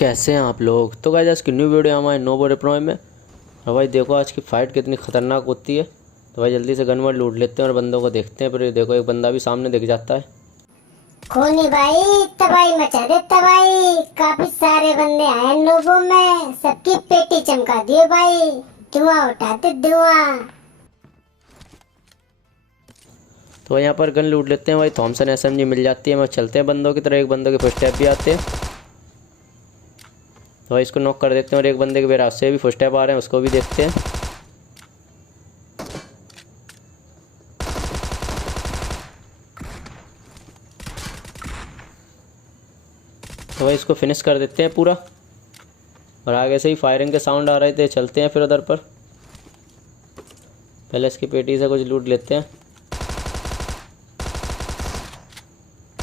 कैसे हैं आप लोग। तो गाइस आज की न्यू वीडियो हमारे नोबो रिप्रो में। और भाई देखो आज की फ़ाइट कितनी ख़तरनाक होती है। तो भाई जल्दी से गन वन लूट लेते हैं और बंदों को देखते हैं। फिर ये देखो एक बंदा भी सामने दिख जाता है। खूनी भाई तबाही मचा दे तबाही। काफी सारे बंदे आए नोबो में, सबकी पेटी चमका दिए भाई। धुआं उठाते धुआं। तो भाई यहाँ पर गन लूट लेते हैं। भाई थॉमसन एसएमजी मिल जाती है। मैं चलते हैं बंदों की तरह। एक बंदों के फुटस्टेप भी आते हैं तो भाई इसको नॉक कर देते हैं। और एक बंदे के बेराज से भी फुटस्टेप आ रहे हैं, उसको भी देखते हैं। तो भाई इसको फिनिश कर देते हैं पूरा। और आगे से ही फायरिंग के साउंड आ रहे थे। चलते हैं फिर उधर पर। पहले इसकी पेटी से कुछ लूट लेते हैं।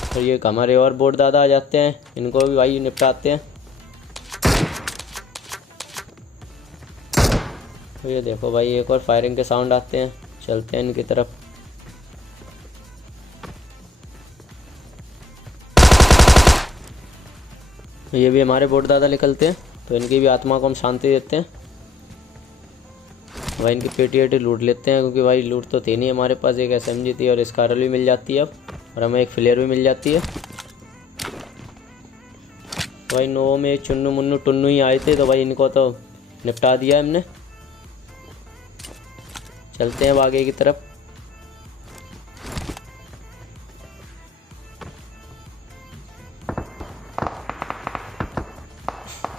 और ये हमारे और बोट दादा आ जाते हैं, इनको भी भाई निपटाते हैं। तो ये देखो भाई एक और फायरिंग के साउंड आते हैं। चलते हैं इनकी तरफ। ये भी हमारे बोट दादा निकलते हैं, तो इनकी भी आत्मा को हम शांति देते हैं। भाई इनकी पेटी वेटी लूट लेते हैं, क्योंकि भाई लूट तो थी नहीं हमारे पास। एक एसएमजी थी और स्कारल भी मिल जाती है अब, और हमें एक फ्लेयर भी मिल जाती है। भाई नो में एक चुन्नू मुन्नू टुन्नू ही आए थे, तो भाई इनको तो निपटा दिया हमने। चलते हैं अब आगे की तरफ।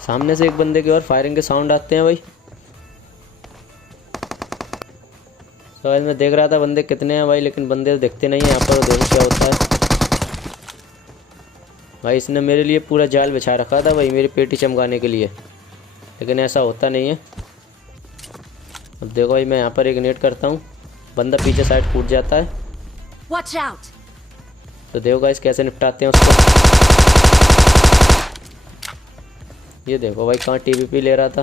सामने से एक बंदे की और फायरिंग के साउंड आते हैं भाई। तो मैं देख रहा था बंदे कितने हैं भाई, लेकिन बंदे तो दिखते नहीं हैं यहाँ पर। देखो क्या होता है भाई। इसने मेरे लिए पूरा जाल बिछा रखा था भाई, मेरी पेटी चमकाने के लिए, लेकिन ऐसा होता नहीं है। अब देखो भाई मैं यहाँ पर एक नेट करता हूँ, बंदा पीछे साइड कूद जाता है। Watch out! तो देखो गाइस कैसे निपटाते हैं उसको। ये देखो भाई कहाँ टीवीपी ले रहा था।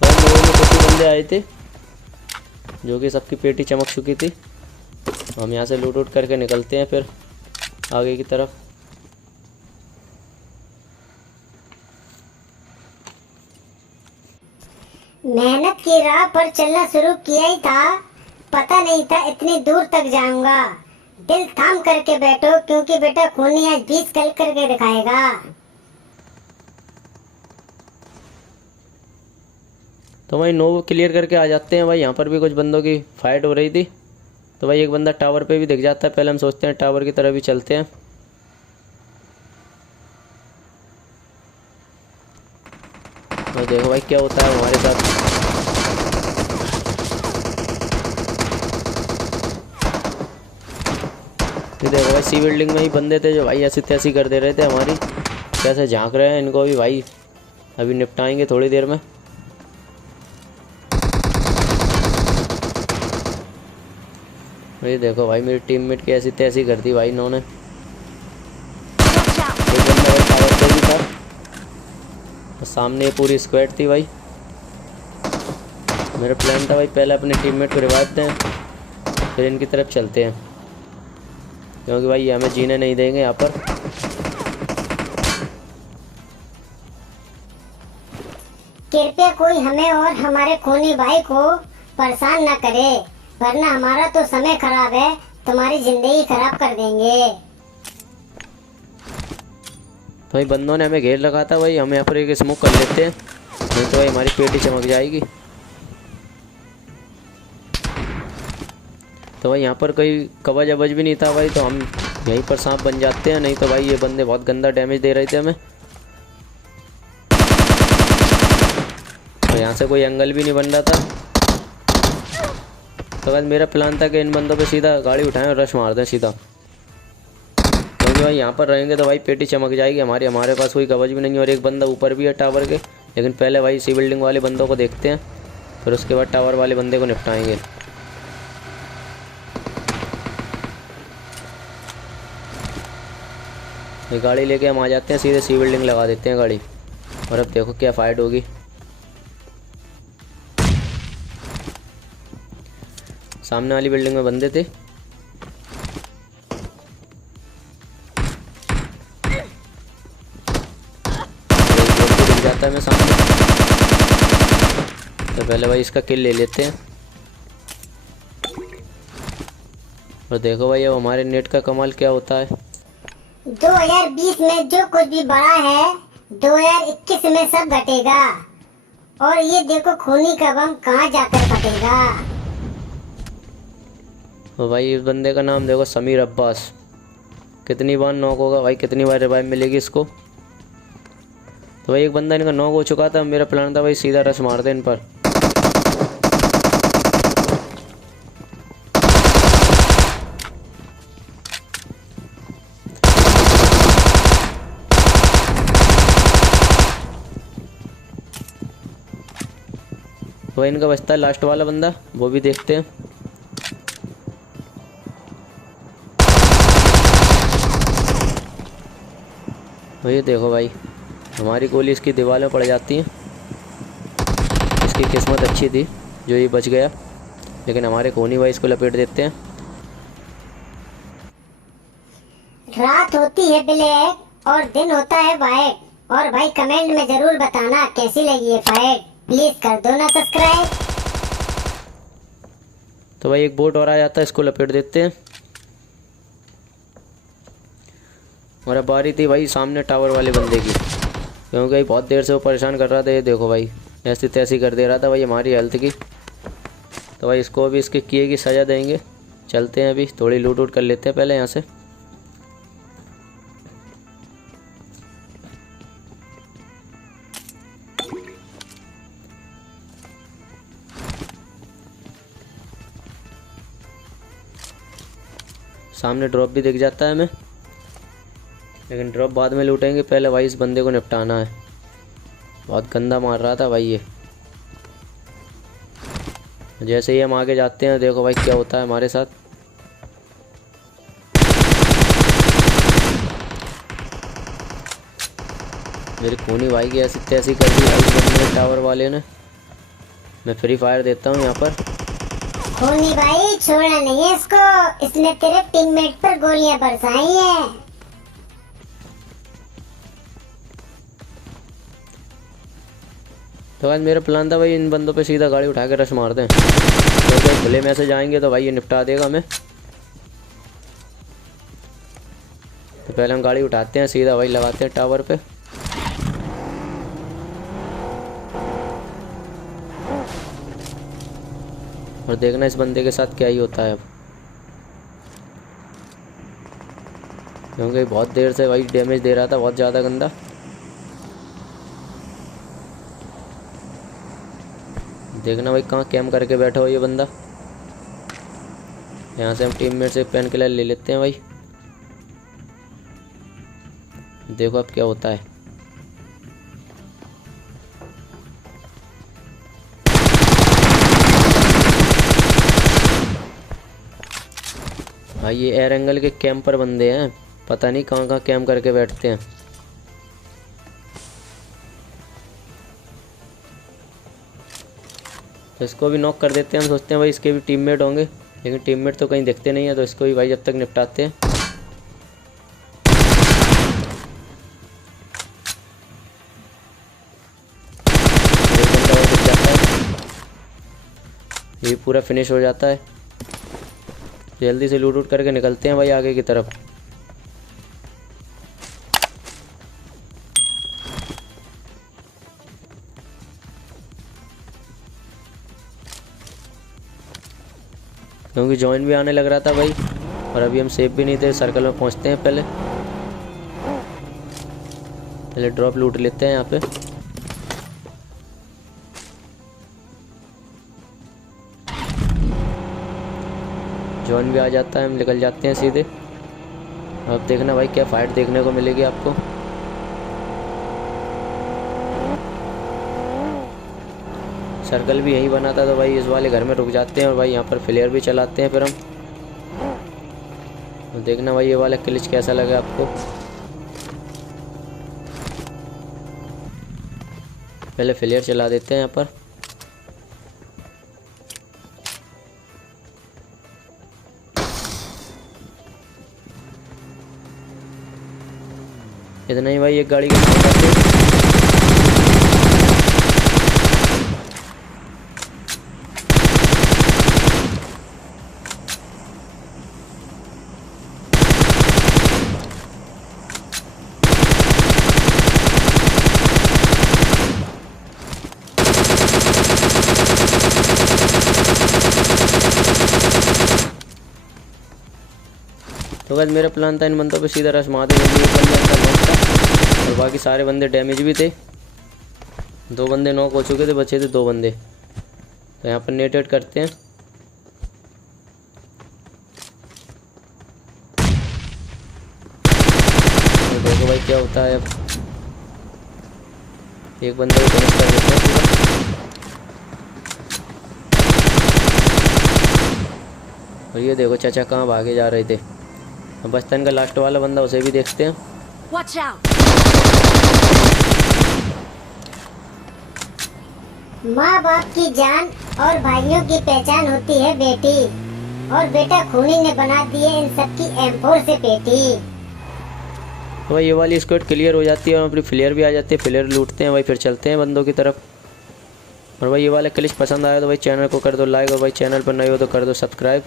भाई मेरे में कुछ बंदे आए थे जो कि सबकी पेटी चमक चुकी थी। हम यहाँ से लूट उट करके निकलते हैं फिर आगे की तरफ। मेहनत की राह पर चलना शुरू किया ही था, पता नहीं था इतनी दूर तक जाऊंगा। दिल थाम करके बैठो, क्योंकि बेटा खूनी आज 20 कल करके दिखाएगा। तो भाई नो क्लियर करके आ जाते हैं। भाई यहाँ पर भी कुछ बंदों की फाइट हो रही थी, तो भाई एक बंदा टावर पे भी दिख जाता है। पहले हम सोचते हैं टावर की तरफ भी चलते हैं। तो देखो भाई क्या होता है हमारे साथ। ये देखो भाई सी बिल्डिंग में ही बंदे थे जो भाई ऐसी तैसी कर दे रहे थे हमारी। कैसे झांक रहे हैं, इनको भी भाई अभी निपटाएंगे थोड़ी देर में। ये देखो भाई मेरी टीममेट की ऐसी तैसी कर दी भाई इन्होंने। Watch out! एक बंदा भाई टावर पे भी था और सामने पूरी स्क्वाड थी भाई। मेरा प्लान था भाई पहले अपने टीममेट को रिवाइव दें, फिर इनकी तरफ चलते हैं, क्योंकि भाई ये हमें जीने नहीं देंगे यहाँ पर। कृपया कोई हमें और हमारे खूनी भाई को परेशान न करे, वरना हमारा तो समय खराब है, तुम्हारी जिंदगी खराब कर देंगे। तो भाई बंदों ने हमें घेर लगा था भाई। हम यहाँ पर एक स्मोक कर लेते हैं, नहीं तो भाई हमारी पेटी चमक जाएगी। तो भाई यहाँ पर कोई कवच अवच भी नहीं था भाई, तो हम यहीं पर सांप बन जाते हैं। नहीं तो भाई ये बंदे बहुत गंदा डैमेज दे रहे थे हमें। तो यहाँ से कोई एंगल भी नहीं बन रहा था। तो भाई मेरा प्लान था कि इन बंदों पे सीधा गाड़ी उठाएं और रश मार दें सीधा, क्योंकि भाई यहाँ पर रहेंगे तो भाई पेटी चमक जाएगी हमारी। हमारे पास कोई कवच भी नहीं है और एक बंदा ऊपर भी है टावर के। लेकिन पहले भाई सी बिल्डिंग वाले बंदों को देखते हैं, फिर उसके बाद टावर वाले बंदे को निपटाएंगे। ये गाड़ी लेके हम आ जाते हैं, सीधे सी बिल्डिंग लगा देते हैं गाड़ी। और अब देखो क्या फाइट होगी। सामने वाली बिल्डिंग में बंदे थे। जाता है मैं सामने। तो पहले भाई इसका किल ले लेते हैं। और देखो भाई अब हमारे नेट का कमाल क्या होता है। 2020 में जो कुछ भी बड़ा है 2021 में सब घटेगा। और ये देखो खूनी का बम कहाँ जाकर फटेगा। तो भाई इस बंदे का नाम देखो समीर अब्बास। कितनी बार नॉक होगा भाई, कितनी बार रिवाइव मिलेगी इसको। तो भाई एक बंदा इनका नॉक हो चुका था। मेरा प्लान था भाई सीधा रश मार दे इन पर। तो भाई इनका बचता है लास्ट वाला बंदा, वो भी देखते हैं। तो ये देखो भाई हमारी गोली इसकी दीवार में पड़ जाती है। इसकी किस्मत अच्छी थी जो ये बच गया, लेकिन हमारे खूनी भाई इसको लपेट देते हैं। रात होती है ब्लैक और दिन होता है वाइट। और भाई कमेंट में जरूर बताना कैसी लगी है फाइट। प्लीज कर दो ना सब्सक्राइब। तो भाई एक बोट और आ जाता है, इसको लपेट देते हैं। और अब बारी थी भाई सामने टावर वाले बंदे की, क्योंकि भाई बहुत देर से वो परेशान कर रहा था। ये देखो भाई ऐसी तैसी कर दे रहा था भाई हमारी हेल्थ की। तो भाई इसको भी इसके किए की सज़ा देंगे। चलते हैं अभी थोड़ी लूट वूट कर लेते हैं पहले यहाँ से। सामने ड्रॉप भी दिख जाता है हमें, लेकिन ड्रॉप बाद में लूटेंगे। पहले भाई इस बंदे को निपटाना है। बहुत गंदा मार रहा था भाई ये। जैसे ही हम आगे जाते हैं देखो भाई क्या होता है हमारे साथ। मेरे खूनी भाई की ऐसी तैसी कर दी भाई बंदे ने, टावर वाले ने। मैं फ्री फायर देता हूँ यहाँ पर। खूनी भाई छोड़ना नहीं है इसको, इसने तेरे टीममेट पर गोलियां बरसाई हैं। तो आज मेरा प्लान था भाई इन बंदों पे सीधा गाड़ी उठा के रश मार दें। तो जब खुले में से जाएंगे तो भाई ये निपटा देगा हमें। तो पहले हम गाड़ी उठाते हैं, सीधा भाई लगाते हैं टावर पे। और देखना इस बंदे के साथ क्या ही होता है अब, क्योंकि बहुत देर से भाई डैमेज दे रहा था बहुत ज़्यादा गंदा। देखना भाई कहाँ कैम करके बैठा हो ये बंदा। यहाँ से हम टीममेट से पेन किलर ले लेते हैं भाई। देखो अब क्या होता है। भाई ये एयर एंगल के कैंपर बंदे हैं, पता नहीं कहाँ कहाँ कैम करके बैठते हैं। तो इसको भी नॉक कर देते हैं। हम सोचते हैं भाई इसके भी टीममेट होंगे, लेकिन टीममेट तो कहीं दिखते नहीं है। तो इसको भी भाई जब तक निपटाते हैं। एक बंदा और दिख जाता है, ये पूरा फिनिश हो जाता है। जल्दी से लूट करके निकलते हैं भाई आगे की तरफ। क्योंकि जॉइन भी आने लग रहा था भाई, और अभी हम सेफ भी नहीं थे। सर्कल में पहुंचते हैं पहले ड्रॉप लूट लेते हैं यहाँ पे। जॉइन भी आ जाता है, हम निकल जाते हैं सीधे। अब देखना भाई क्या फाइट देखने को मिलेगी आपको। सर्कल भी यहीं बना था, तो भाई इस वाले घर में रुक जाते हैं और भाई यहाँ पर फ्लेयर भी चलाते हैं फिर हम। तो देखना भाई ये वाला क्लिच कैसा लगा आपको। पहले फ्लेयर चला देते हैं यहाँ पर। इतना ही भाई एक गाड़ी के तो गाइस मेरा प्लान था इन बंदों पे सीधा रश मार देने के लिए, बंदे अंदर नॉक था और बाकी सारे बंदे डैमेज भी थे। 2 बंदे नॉक हो चुके थे, बचे थे 2 बंदे। तो यहाँ पर नेट करते हैं। तो देखो भाई क्या होता है। अब एक बंदे को फिनिश कर देते हैं पूरा। और ये देखो चाचा कहाँ भागे जा रहे थे। अब बचता इनका लास्ट वाला बंदा, उसे भी देखते हैं। Watch out! माँ बाप की जान और भाइयों की पहचान होती है बेटी, और बेटा खूनी ने बना दी है इन सबकी M4 से पेटी। तो भाई ये वाली स्क्वाड क्लियर हो जाती है और अपनी फ्लेयर भी आ जाती है। फ्लेयर लूटते हैं भाई, फिर चलते हैं बंदों की तरफ। और भाई ये वाला क्लिप पसंद आया तो भाई चैनल को कर दो लाइक, और भाई चैनल पर नए हो तो कर दो सब्सक्राइब।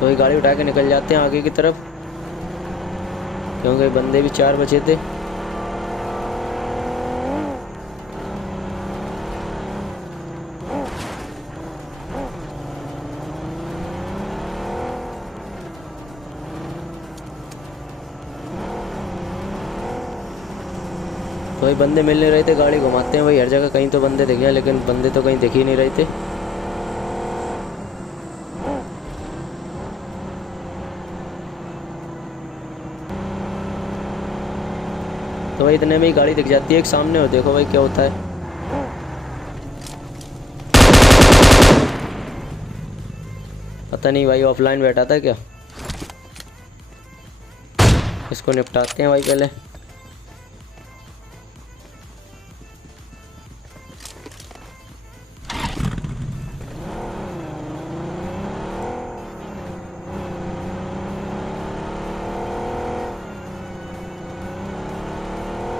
तो ये गाड़ी उठा के निकल जाते हैं आगे की तरफ, क्योंकि बंदे भी 4 बचे थे। तो भाई बंदे मिल नहीं रहे थे, गाड़ी घुमाते हैं भाई हर जगह, कहीं तो बंदे दिखे लेकिन बंदे तो कहीं दिख ही नहीं रहे थे। तो भाई इतने में ही गाड़ी दिख जाती है एक सामने, और देखो भाई क्या होता है। पता नहीं भाई ऑफलाइन बैठा था क्या। इसको निपटाते हैं भाई पहले।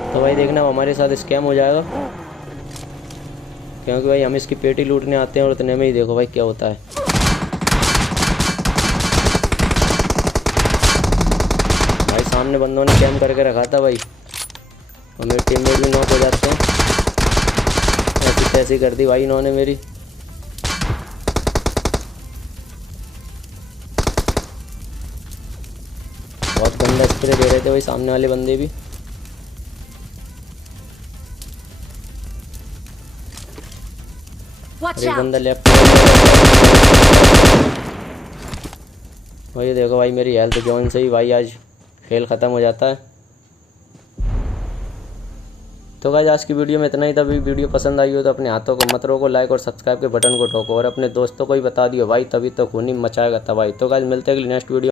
तो भाई देखना हमारे साथ स्कैम हो जाएगा, क्योंकि भाई हम इसकी पेटी लूटने आते हैं और उतने में ही देखो भाई क्या होता है। भाई सामने बंदों ने कैम करके रखा था भाई, और मेरे टीममेट भी नॉक हो जाते हैं। ऐसी तैसी कर दी भाई इन्होंने मेरी। बहुत गंदा स्प्रे दे रहे थे भाई सामने वाले बंदे भी। Watch एक out! बंदा लेफ्ट। भाई देखो भाई मेरी हेल्थ जॉइन से ही भाई आज खेल ख़त्म हो जाता है। तो गाइस आज की वीडियो में इतना ही था। वीडियो पसंद आई हो तो अपने हाथों को मत रोको, लाइक और सब्सक्राइब के बटन को ठोको, और अपने दोस्तों को भी बता दियो भाई, तभी तो खूनी मचाएगा तबाही। तो गाइस मिलते हैं अगली नेक्स्ट वीडियो।